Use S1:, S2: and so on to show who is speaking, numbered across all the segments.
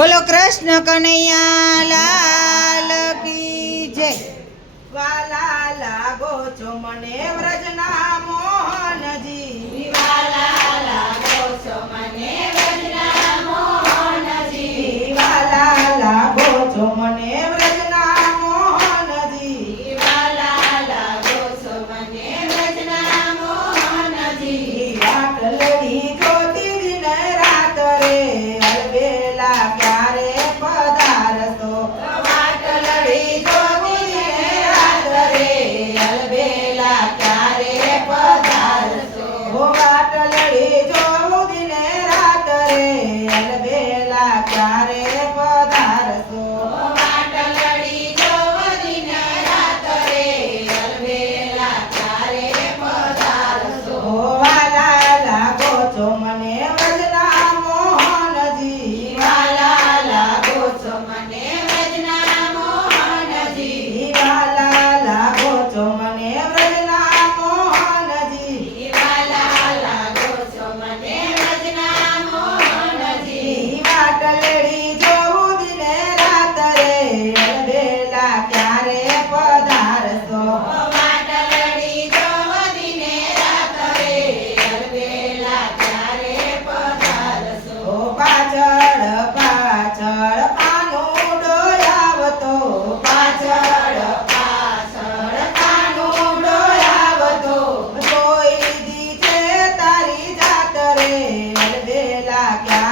S1: બોલો કૃષ્ણ કનૈયા લાલ કી જય. વાલા લાગો છો મને Gaga.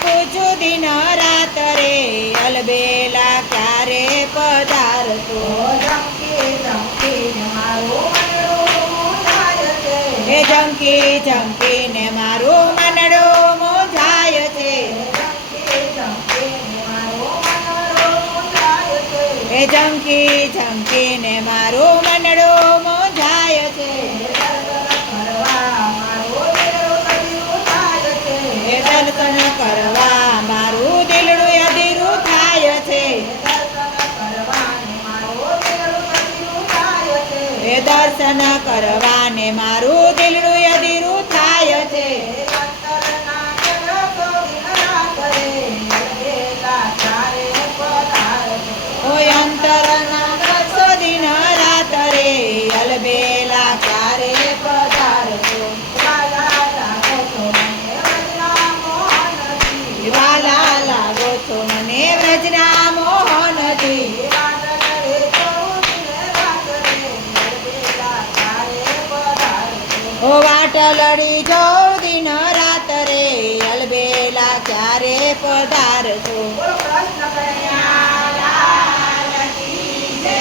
S1: પૂછું દિન રાત રે અલબેલા ક્યારે પધારતો હે જંકી જંકીને મારું મનડો મોજાય છે. હે જંકી જંકીને મારું મનડો મોજાય છે. હે તન રતન કરવાને મારું દિલનું અધીરું થાય છે અંતરના વાટ લડી જો દિન રાત રે અલબેલા ક્યારે પધારશો?